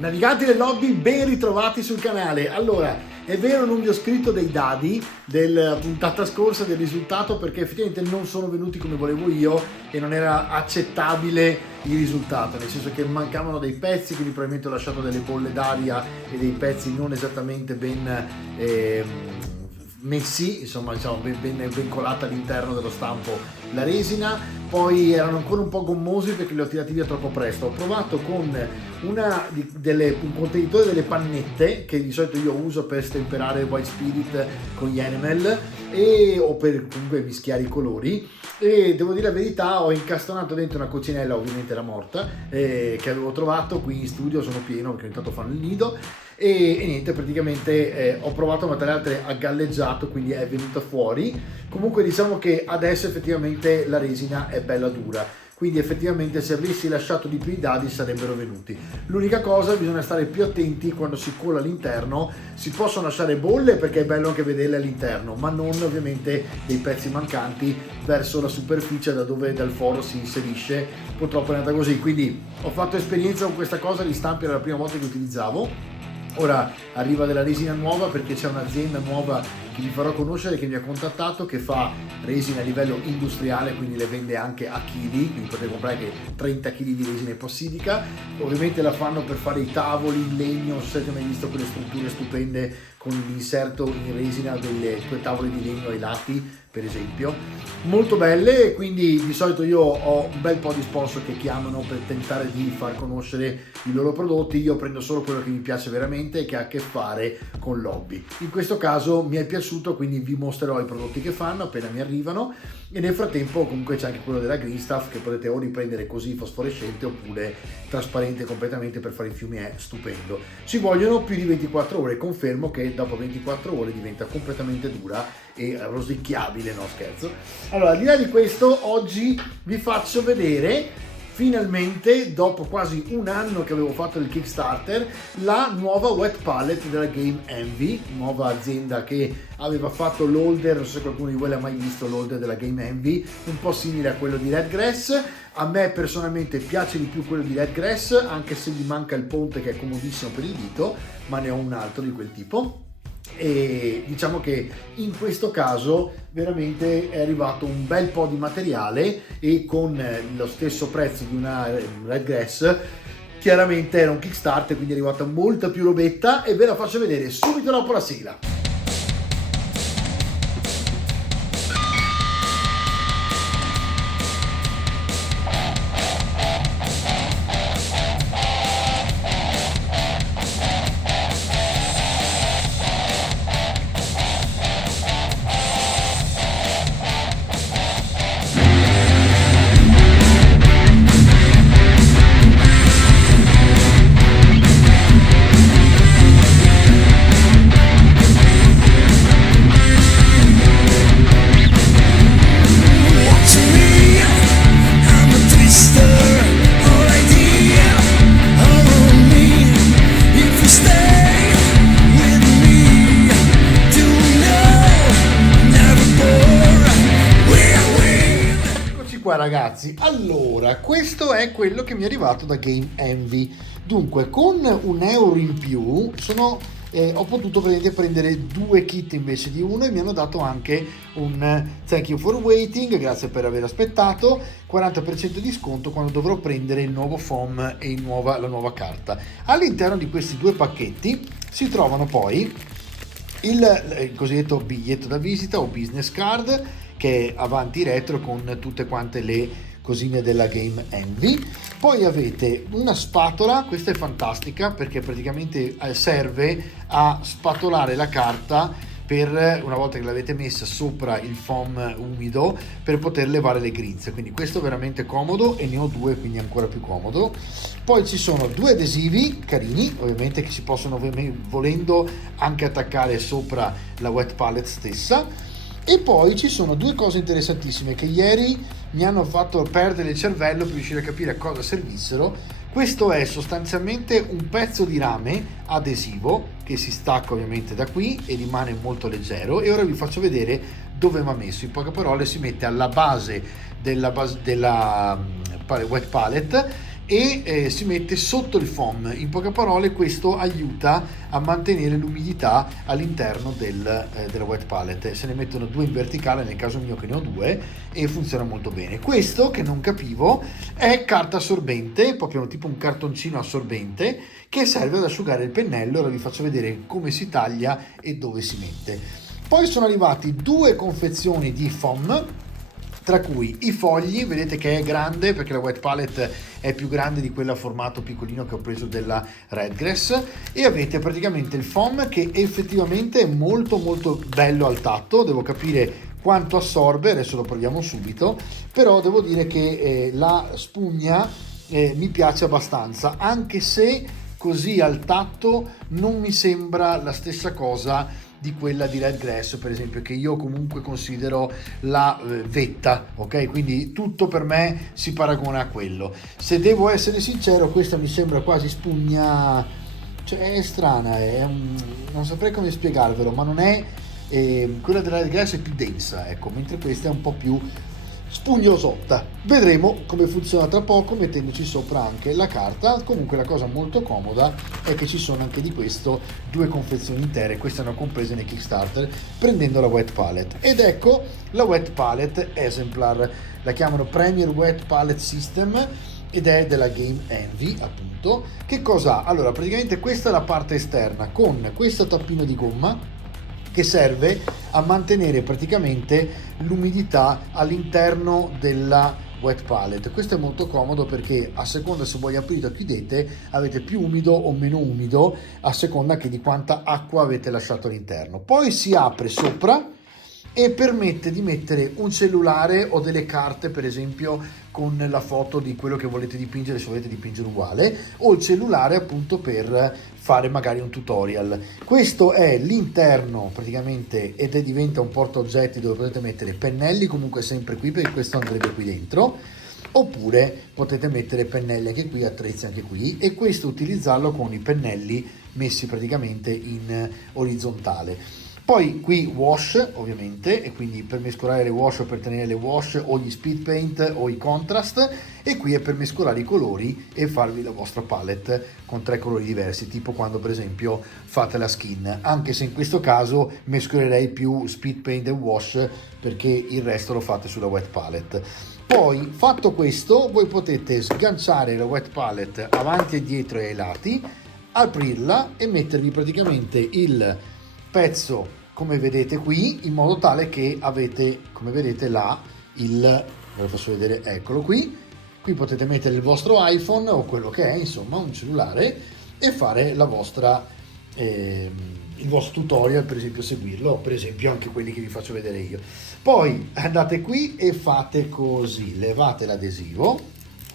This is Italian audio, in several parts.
Naviganti del lobby, ben ritrovati sul canale. Allora, è vero, non vi ho scritto dei dadi della puntata scorsa del risultato perché effettivamente non sono venuti come volevo io e non era accettabile il risultato, nel senso che mancavano dei pezzi, quindi probabilmente ho lasciato delle bolle d'aria e dei pezzi non esattamente ben messi, insomma, diciamo ben colata all'interno dello stampo la resina. Poi erano ancora un po' gommosi perché li ho tirati via troppo presto. Ho provato con un contenitore delle pannette che di solito io uso per stemperare White Spirit con gli enamel o per comunque mischiare i colori, e devo dire la verità, ho incastonato dentro una coccinella, ovviamente era morta, che avevo trovato qui in studio, sono pieno perché ho intanto fanno il nido. E niente, praticamente ho provato a mettere altre, ha galleggiato, quindi è venuta fuori. Comunque diciamo che adesso effettivamente la resina è bella dura, quindi effettivamente se avessi lasciato di più i dadi sarebbero venuti. L'unica cosa, bisogna stare più attenti quando si cola all'interno. Si possono lasciare bolle perché è bello anche vederle all'interno, ma non ovviamente dei pezzi mancanti verso la superficie da dove dal foro si inserisce. Purtroppo è andata così, quindi ho fatto esperienza con questa cosa, gli stampi era la prima volta che utilizzavo. Ora arriva della resina nuova perché c'è un'azienda nuova che vi farò conoscere, che mi ha contattato, che fa resina a livello industriale, quindi le vende anche a chili, quindi potete comprare anche 30 kg di resina epossidica. Ovviamente la fanno per fare i tavoli in legno, non so se avete mai visto quelle strutture stupende con l'inserto in resina delle tue tavole di legno ai lati, per esempio, molto belle. Quindi di solito io ho un bel po' di sponsor che chiamano per tentare di far conoscere i loro prodotti. Io prendo solo quello che mi piace veramente e che ha a che fare con l'hobby. In questo caso mi è piaciuto, quindi vi mostrerò i prodotti che fanno appena mi arrivano, e nel frattempo comunque c'è anche quello della Green Stuff che potete o riprendere così fosforescente oppure trasparente completamente per fare i fiumi, è stupendo. Ci vogliono più di 24 ore, confermo che dopo 24 ore diventa completamente dura e rosicchiabile, no scherzo. Allora, al di là di questo, oggi vi faccio vedere finalmente, dopo quasi un anno che avevo fatto il Kickstarter, la nuova wet palette della Game Envy, nuova azienda che aveva fatto l'holder, non so se qualcuno di voi l'ha mai visto, l'holder della Game Envy, un po' simile a quello di Redgrass. A me personalmente piace di più quello di Redgrass, anche se gli manca il ponte che è comodissimo per il dito, ma ne ho un altro di quel tipo. E diciamo che in questo caso veramente è arrivato un bel po' di materiale, e con lo stesso prezzo di una Redgrass. Chiaramente era un Kickstarter, quindi è arrivata molta più robetta, e ve la faccio vedere subito dopo la sigla. Qua ragazzi, allora questo è quello che mi è arrivato da Game Envy. Dunque, con €1 in più ho potuto prendere 2 kit invece di uno, e mi hanno dato anche un thank you for waiting, grazie per aver aspettato, 40% di sconto quando dovrò prendere il nuovo foam e la nuova carta. All'interno di questi 2 pacchetti si trovano poi il cosiddetto biglietto da visita o business card, che è avanti retro con tutte quante le cosine della Game Envy. Poi avete una spatola, questa è fantastica perché praticamente serve a spatolare la carta per, una volta che l'avete messa sopra il foam umido, per poter levare le grinze. Quindi questo è veramente comodo, e ne ho 2, quindi ancora più comodo. Poi ci sono 2 adesivi carini, ovviamente, che si possono volendo anche attaccare sopra la wet palette stessa. E poi ci sono 2 cose interessantissime che ieri mi hanno fatto perdere il cervello per riuscire a capire a cosa servissero. Questo è sostanzialmente un pezzo di rame adesivo che si stacca ovviamente da qui e rimane molto leggero, e ora vi faccio vedere dove va messo. In poche parole, si mette alla base della wet palette e si mette sotto il foam. In poche parole, questo aiuta a mantenere l'umidità all'interno della wet palette. Se ne mettono 2 in verticale, nel caso mio che ne ho 2, e funziona molto bene. Questo, che non capivo, è carta assorbente, proprio tipo un cartoncino assorbente, che serve ad asciugare il pennello. Ora vi faccio vedere come si taglia e dove si mette. Poi sono arrivati 2 confezioni di foam, tra cui i fogli, vedete che è grande perché la wet palette è più grande di quella a formato piccolino che ho preso della Redgrass, e avete praticamente il foam che effettivamente è molto molto bello al tatto. Devo capire quanto assorbe, adesso lo proviamo subito, però devo dire che la spugna mi piace abbastanza, anche se così al tatto non mi sembra la stessa cosa di quella di Redgrass, per esempio, che io comunque considero la vetta, ok? Quindi tutto per me si paragona a quello. Se devo essere sincero, questa mi sembra quasi spugna, cioè è strana, non saprei come spiegarvelo, ma non è quella della Redgrass è più densa, ecco, mentre questa è un po' più spugnosotta. Vedremo come funziona tra poco mettendoci sopra anche la carta. Comunque la cosa molto comoda è che ci sono anche di questo 2 confezioni intere, queste hanno comprese nei Kickstarter prendendo la wet palette. Ed ecco la wet palette Exemplar, la chiamano Premier Wet Palette System ed è della Game Envy, appunto. Che cosa ha? Allora, praticamente questa è la parte esterna con questo tappino di gomma che serve a mantenere praticamente l'umidità all'interno della wet palette. Questo è molto comodo perché a seconda se voi aprite o chiudete avete più umido o meno umido a seconda che di quanta acqua avete lasciato all'interno. Poi si apre sopra e permette di mettere un cellulare o delle carte, per esempio con la foto di quello che volete dipingere, se volete dipingere uguale, o il cellulare appunto per fare magari un tutorial. Questo è l'interno praticamente ed diventa un porta oggetti dove potete mettere pennelli, comunque sempre qui perché questo andrebbe qui dentro, oppure potete mettere pennelli anche qui, attrezzi anche qui, e questo utilizzarlo con i pennelli messi praticamente in orizzontale. Poi qui wash ovviamente, e quindi per mescolare le wash o per tenere le wash o gli speed paint o i contrast, e qui è per mescolare i colori e farvi la vostra palette con 3 colori diversi, tipo quando per esempio fate la skin, anche se in questo caso mescolerei più speed paint e wash perché il resto lo fate sulla wet palette. Poi fatto questo voi potete sganciare la wet palette avanti e dietro e ai lati, aprirla e mettervi praticamente il pezzo come vedete qui, in modo tale che avete, come vedete là, ve lo faccio vedere, eccolo qui potete mettere il vostro iPhone o quello che è, insomma un cellulare, e fare la vostra il vostro tutorial, per esempio seguirlo, per esempio anche quelli che vi faccio vedere io. Poi andate qui e fate così, levate l'adesivo,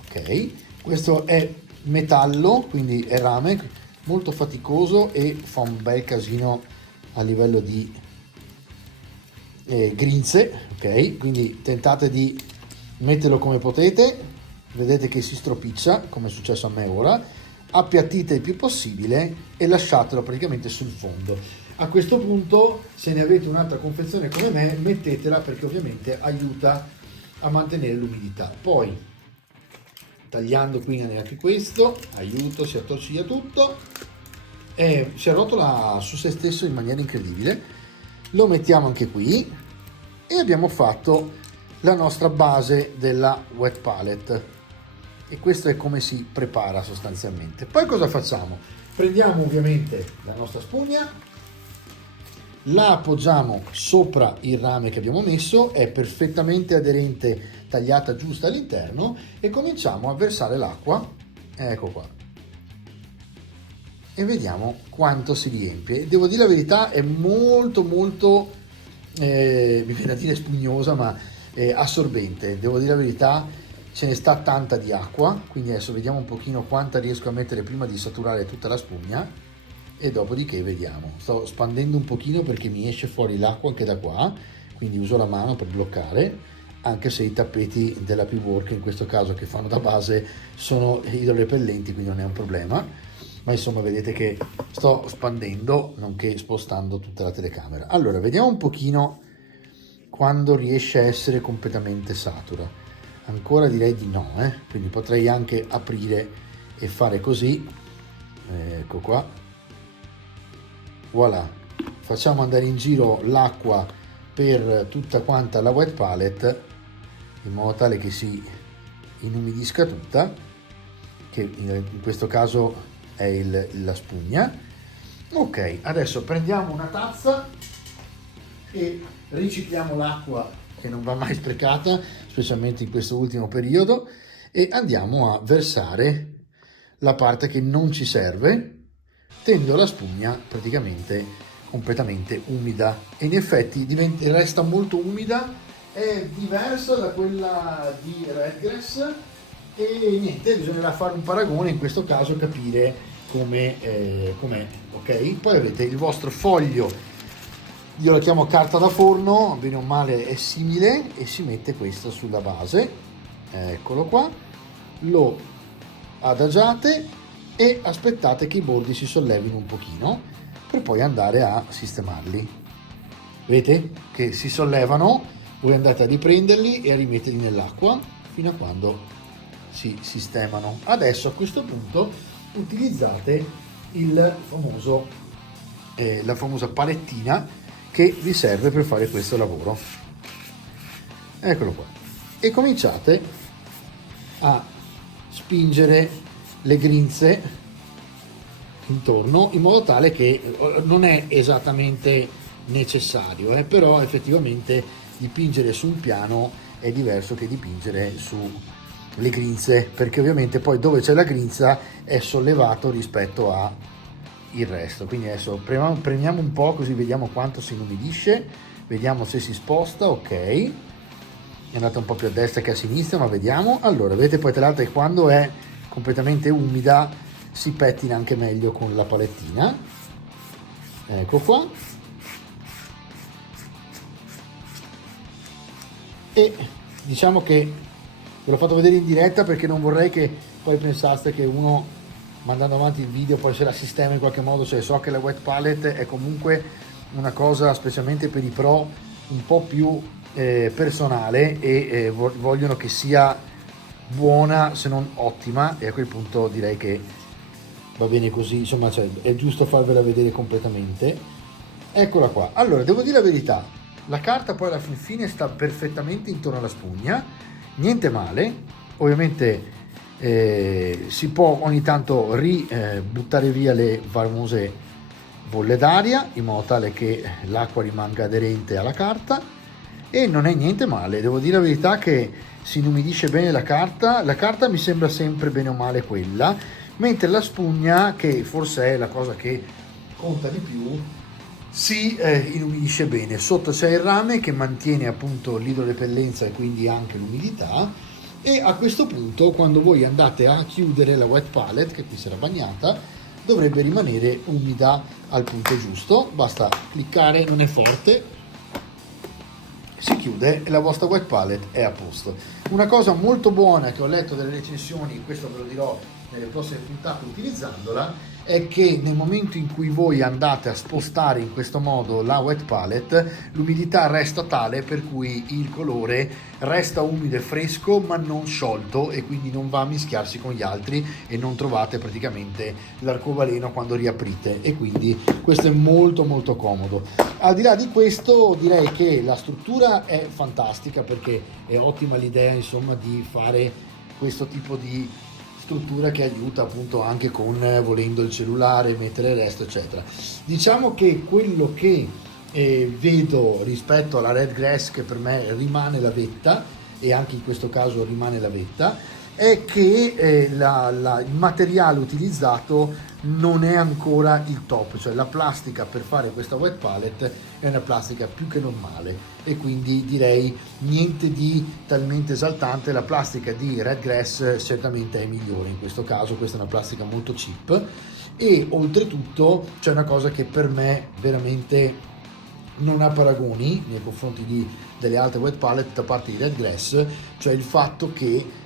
ok, questo è metallo, quindi è rame, molto faticoso e fa un bel casino a livello di grinze, ok? Quindi tentate di metterlo come potete, vedete che si stropiccia come è successo a me ora, appiattite il più possibile e lasciatelo praticamente sul fondo. A questo punto, se ne avete un'altra confezione come me, mettetela perché ovviamente aiuta a mantenere l'umidità. Poi tagliando qui anche questo, aiuto, si attorciglia tutto e si arrotola su se stesso in maniera incredibile. Lo mettiamo anche qui e abbiamo fatto la nostra base della wet palette, e questo è come si prepara sostanzialmente. Poi cosa facciamo? Prendiamo ovviamente la nostra spugna, la appoggiamo sopra il rame che abbiamo messo, è perfettamente aderente, tagliata giusta all'interno, e cominciamo a versare l'acqua, ecco qua, e vediamo quanto si riempie. Devo dire la verità, è molto molto mi viene a dire spugnosa, ma assorbente, devo dire la verità, ce ne sta tanta di acqua, quindi adesso vediamo un pochino quanta riesco a mettere prima di saturare tutta la spugna e dopodiché vediamo. Sto spandendo un pochino perché mi esce fuori l'acqua anche da qua, quindi uso la mano per bloccare, anche se i tappeti della P-Work in questo caso, che fanno da base, sono idrorepellenti, quindi non è un problema. Ma insomma vedete che sto spandendo nonché spostando tutta la telecamera. Allora vediamo un pochino quando riesce a essere completamente satura. Ancora direi di no, quindi potrei anche aprire e fare così. Ecco qua, voilà, facciamo andare in giro l'acqua per tutta quanta la wet palette in modo tale che si inumidisca tutta, che in questo caso è la spugna. Ok, adesso prendiamo una tazza e ricicliamo l'acqua che non va mai sprecata, specialmente in questo ultimo periodo, e andiamo a versare la parte che non ci serve, tenendo la spugna praticamente completamente umida, e in effetti resta molto umida, è diversa da quella di Redgrass, e niente, bisognerà fare un paragone, in questo caso capire com'è, ok? Poi avete il vostro foglio, io la chiamo carta da forno, bene o male è simile, e si mette questa sulla base, eccolo qua, lo adagiate e aspettate che i bordi si sollevino un pochino per poi andare a sistemarli. Vedete che si sollevano, voi andate a riprenderli e a rimetterli nell'acqua fino a quando si sistemano. Adesso a questo punto utilizzate la famosa palettina che vi serve per fare questo lavoro. Eccolo qua, e cominciate a spingere le grinze intorno in modo tale che non è esattamente necessario, però effettivamente dipingere su un piano è diverso che dipingere su le grinze, perché ovviamente poi dove c'è la grinza è sollevato rispetto a il resto. Quindi adesso premiamo un po', così vediamo quanto si inumidisce, vediamo se si sposta. Ok, è andata un po' più a destra che a sinistra, ma vediamo. Allora, vedete poi tra l'altro che quando è completamente umida si pettina anche meglio con la palettina. Ecco qua, e diciamo che ve l'ho fatto vedere in diretta perché non vorrei che poi pensaste che uno mandando avanti il video poi se la sistema in qualche modo. Cioè, so che la wet palette è comunque una cosa, specialmente per i pro, un po' più personale, e vogliono che sia buona se non ottima, e a quel punto direi che va bene così, insomma, cioè, è giusto farvela vedere completamente. Eccola qua. Allora, devo dire la verità, la carta poi alla fine sta perfettamente intorno alla spugna, niente male. Ovviamente si può ogni tanto buttare via le famose bolle d'aria in modo tale che l'acqua rimanga aderente alla carta, e non è niente male. Devo dire la verità che si inumidisce bene la carta mi sembra sempre bene o male quella, mentre la spugna, che forse è la cosa che conta di più, si inumidisce bene. Sotto c'è il rame che mantiene appunto l'idrorepellenza e quindi anche l'umidità, e a questo punto quando voi andate a chiudere la wet palette, che qui sarà bagnata, dovrebbe rimanere umida al punto giusto. Basta cliccare, non è forte, si chiude e la vostra wet palette è a posto. Una cosa molto buona che ho letto delle recensioni, questo ve lo dirò nelle prossime puntate utilizzandola, è che nel momento in cui voi andate a spostare in questo modo la wet palette, l'umidità resta tale per cui il colore resta umido e fresco ma non sciolto, e quindi non va a mischiarsi con gli altri e non trovate praticamente l'arcobaleno quando riaprite, e quindi questo è molto molto comodo. Al di là di questo direi che la struttura è fantastica, perché è ottima l'idea insomma di fare questo tipo di struttura che aiuta appunto anche con, volendo, il cellulare, mettere il resto eccetera. Diciamo che quello che vedo rispetto alla Redgrass, che per me rimane la vetta, e anche in questo caso rimane la vetta, è che il materiale utilizzato non è ancora il top, cioè la plastica per fare questa wet palette è una plastica più che normale, e quindi direi niente di talmente esaltante. La plastica di Redgrass certamente è migliore in questo caso, questa è una plastica molto cheap, e oltretutto c'è una cosa che per me veramente non ha paragoni nei confronti delle altre wet palette da parte di Redgrass, cioè il fatto che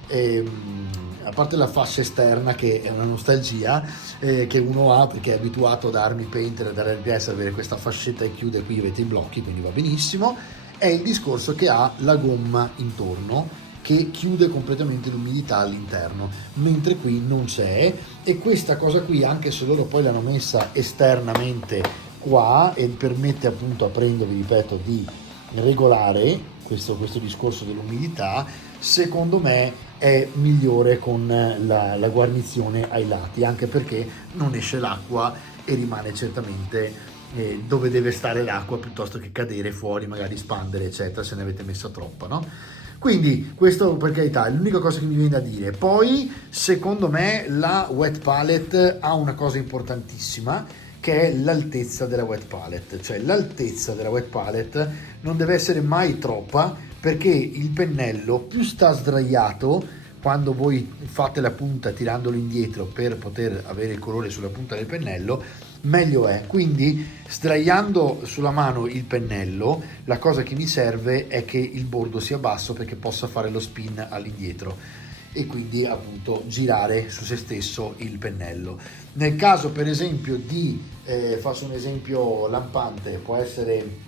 a parte la fascia esterna, che è una nostalgia che uno ha perché è abituato da Army Painter e da Redgrass ad avere questa fascetta che chiude, qui avete i blocchi, quindi va benissimo, è il discorso che ha la gomma intorno, che chiude completamente l'umidità all'interno, mentre qui non c'è. E questa cosa qui, anche se loro poi l'hanno messa esternamente qua e permette appunto, aprendo, vi ripeto, di regolare questo discorso dell'umidità, secondo me è migliore con la guarnizione ai lati, anche perché non esce l'acqua e rimane certamente dove deve stare l'acqua, piuttosto che cadere fuori, magari spandere eccetera, se ne avete messa troppa, no? Quindi questo, per carità, è l'unica cosa che mi viene da dire. Poi secondo me la wet palette ha una cosa importantissima, che è l'altezza della wet palette. Cioè l'altezza della wet palette non deve essere mai troppa, perché il pennello più sta sdraiato, quando voi fate la punta tirandolo indietro per poter avere il colore sulla punta del pennello, meglio è. Quindi sdraiando sulla mano il pennello, la cosa che mi serve è che il bordo sia basso, perché possa fare lo spin all'indietro e quindi appunto girare su se stesso il pennello. Nel caso per esempio di faccio un esempio lampante, può essere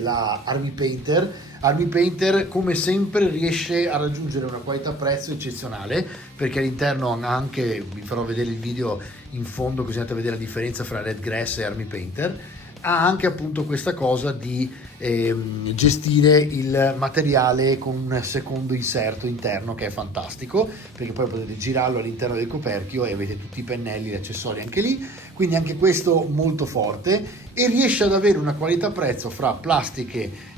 la Army Painter come sempre riesce a raggiungere una qualità prezzo eccezionale, perché all'interno ha anche, vi farò vedere il video in fondo così andate a vedere la differenza fra Red Grass e Army Painter, ha anche appunto questa cosa di gestire il materiale con un secondo inserto interno, che è fantastico, perché poi potete girarlo all'interno del coperchio e avete tutti i pennelli, gli accessori anche lì, quindi anche questo molto forte, e riesce ad avere una qualità prezzo fra plastiche,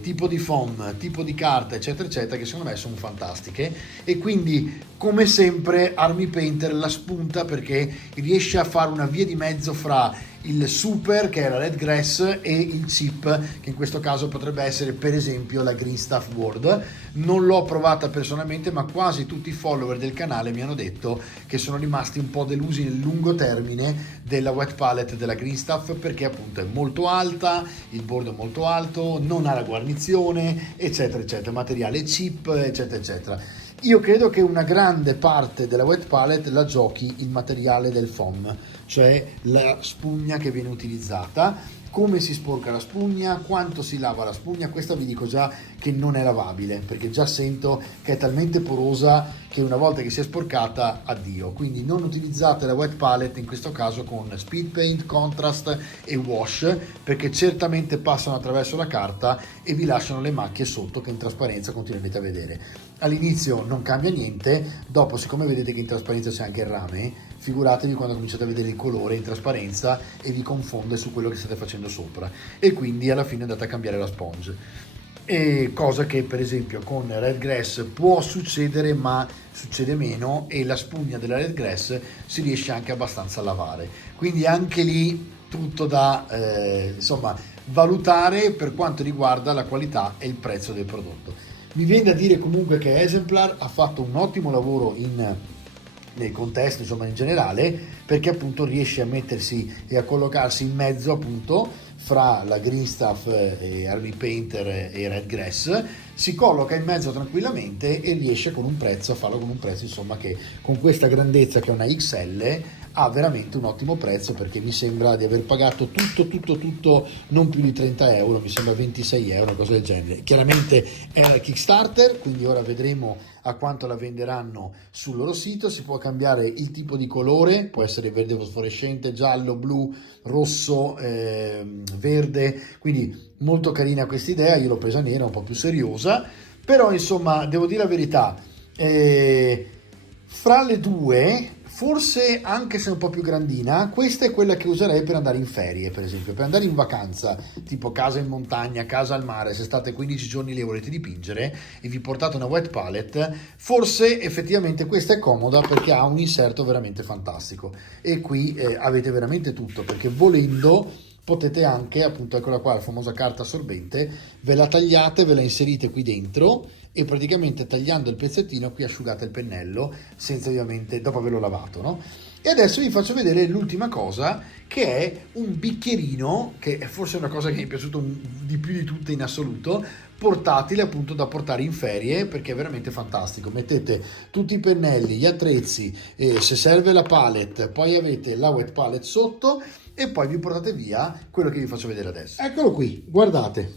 tipo di foam, tipo di carta eccetera eccetera, che secondo me sono fantastiche. E quindi come sempre Army Painter la spunta, perché riesce a fare una via di mezzo fra il super, che è la Red Grass, e il cheap, che in questo caso potrebbe essere per esempio la Green Stuff World. Non l'ho provata personalmente, ma quasi tutti i follower del canale mi hanno detto che sono rimasti un po' delusi nel lungo termine della wet palette della Green Stuff, perché appunto è molto alta, il bordo è molto alto, non ha la guarnizione eccetera eccetera, materiale cheap eccetera eccetera. Io credo che una grande parte della wet palette la giochi il materiale del foam, cioè la spugna che viene utilizzata, come si sporca la spugna, quanto si lava la spugna. Questa vi dico già che non è lavabile, perché già sento che è talmente porosa che una volta che si è sporcata, addio. Quindi non utilizzate la wet palette in questo caso con speed paint, contrast e wash, perché certamente passano attraverso la carta e vi lasciano le macchie sotto, che in trasparenza continuerete a vedere. All'inizio non cambia niente, dopo siccome vedete che in trasparenza c'è anche il rame, figuratevi quando cominciate a vedere il colore in trasparenza e vi confonde su quello che state facendo sopra, e quindi alla fine andate a cambiare la sponge. E cosa che per esempio con Red Grass può succedere, ma succede meno, e la spugna della Red Grass si riesce anche abbastanza a lavare, quindi anche lì tutto da insomma valutare per quanto riguarda la qualità e il prezzo del prodotto. Mi viene da dire comunque che Exemplar ha fatto un ottimo lavoro nel contesto, insomma in generale, perché appunto riesce a mettersi e a collocarsi in mezzo appunto fra la Green Stuff e Army Painter e Red Grass, si colloca in mezzo tranquillamente e riesce con un prezzo a farlo con un prezzo insomma che con questa grandezza, che è una XL, ha veramente un ottimo prezzo, perché mi sembra di aver pagato tutto non più di 30 euro, mi sembra 26 euro, una cosa del genere. Chiaramente è una Kickstarter, quindi ora vedremo a quanto la venderanno sul loro sito. Si può cambiare il tipo di colore, può essere verde fosforescente, giallo, blu, rosso, verde, quindi molto carina questa idea. Io l'ho presa nera, un po' più seriosa, però insomma devo dire la verità, fra le due, forse anche se è un po' più grandina, questa è quella che userei per andare in ferie, per esempio, per andare in vacanza, tipo casa in montagna, casa al mare. Se state 15 giorni lì e volete dipingere e vi portate una wet palette, forse effettivamente questa è comoda, perché ha un inserto veramente fantastico, e qui avete veramente tutto, perché volendo potete anche, appunto, eccola qua la famosa carta assorbente, ve la tagliate, ve la inserite qui dentro e praticamente tagliando il pezzettino qui asciugate il pennello, senza ovviamente, dopo averlo lavato, no? E adesso vi faccio vedere l'ultima cosa, che è un bicchierino, che è forse una cosa che mi è piaciuto di più di tutte in assoluto, portatile appunto da portare in ferie, perché è veramente fantastico. Mettete tutti i pennelli, gli attrezzi, e se serve la palette, poi avete la wet palette sotto, e poi vi portate via quello che vi faccio vedere adesso. Eccolo qui, guardate,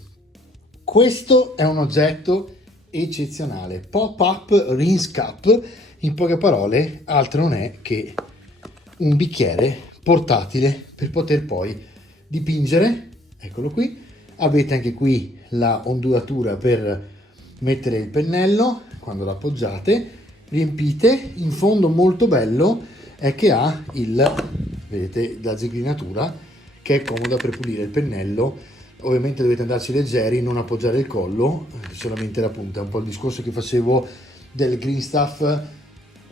questo è un oggetto eccezionale. Pop-up Rinse Cup, in poche parole altro non è che un bicchiere portatile per poter poi dipingere. Eccolo qui, avete anche qui la ondulatura per mettere il pennello quando lo appoggiate, riempite. In fondo molto bello è che ha vedete, la zigrinatura che è comoda per pulire il pennello. Ovviamente dovete andarci leggeri, non appoggiare il collo, solamente la punta. È un po' il discorso che facevo del Green Stuff,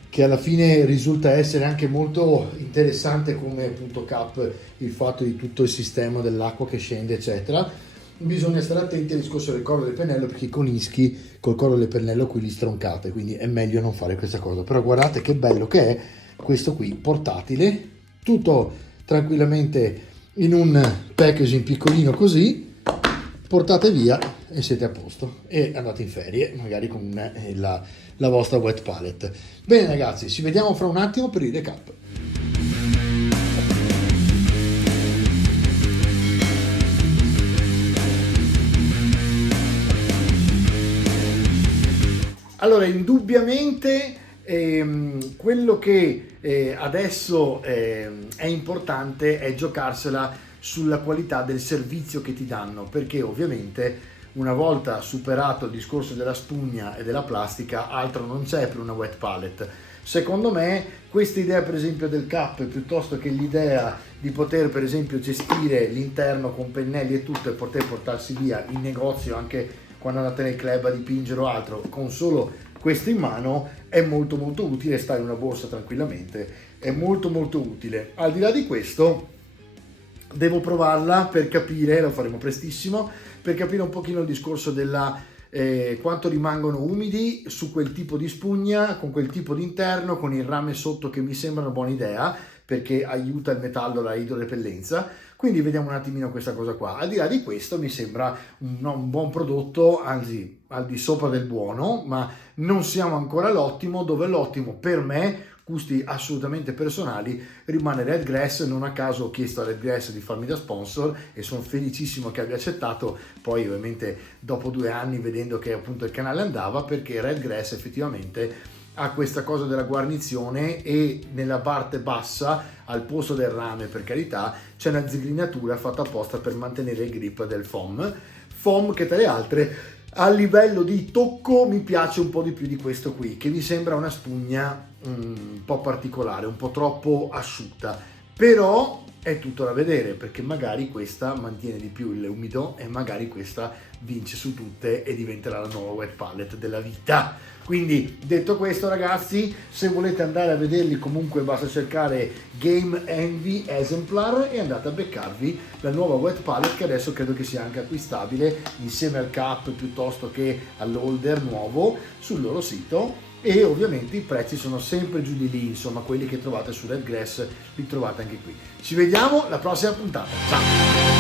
che alla fine risulta essere anche molto interessante come appunto cap, il fatto di tutto il sistema dell'acqua che scende eccetera. Bisogna stare attenti al discorso del collo del pennello, perché con Ischi col collo del pennello qui li stroncate, quindi è meglio non fare questa cosa. Però guardate che bello che è questo qui, portatile, tutto tranquillamente in un packaging piccolino così, portate via e siete a posto e andate in ferie magari con la vostra wet palette. Bene ragazzi, ci vediamo fra un attimo per il recap. Allora, indubbiamente quello che adesso è importante è giocarsela sulla qualità del servizio che ti danno, perché ovviamente una volta superato il discorso della spugna e della plastica, altro non c'è per una wet palette. Secondo me questa idea per esempio del cap, piuttosto che l'idea di poter per esempio gestire l'interno con pennelli e tutto e poter portarsi via in negozio anche quando andate nel club a dipingere o altro, con solo questo in mano, è molto utile. Stare in una borsa tranquillamente, è molto utile. Al di là di questo devo provarla per capire, lo faremo prestissimo, per capire un pochino il discorso della quanto rimangono umidi su quel tipo di spugna, con quel tipo di interno, con il rame sotto, che mi sembra una buona idea perché aiuta il metallo alla idrorepellenza. Quindi vediamo un attimino questa cosa qua. Al di là di questo mi sembra un buon prodotto, anzi al di sopra del buono, ma non siamo ancora all'ottimo, dove l'ottimo per me, gusti assolutamente personali, rimane Redgrass. Non a caso ho chiesto a Redgrass di farmi da sponsor e sono felicissimo che abbia accettato. Poi ovviamente dopo 2 anni, vedendo che appunto il canale andava, perché Redgrass effettivamente ha questa cosa della guarnizione e nella parte bassa, al posto del rame per carità, c'è una zigrinatura fatta apposta per mantenere il grip del foam che tra le altre a livello di tocco mi piace un po' di più di questo qui, che mi sembra una spugna un po' particolare, un po' troppo asciutta, però è tutto da vedere, perché magari questa mantiene di più l'umido e magari questa vince su tutte e diventerà la nuova wet palette della vita. Quindi detto questo ragazzi, se volete andare a vederli comunque basta cercare Game Envy Exemplar e andate a beccarvi la nuova wet palette, che adesso credo che sia anche acquistabile insieme al cap piuttosto che all'holder nuovo sul loro sito. E ovviamente i prezzi sono sempre giù di lì, insomma quelli che trovate su Redgrass li trovate anche qui. Ci vediamo alla prossima puntata, ciao!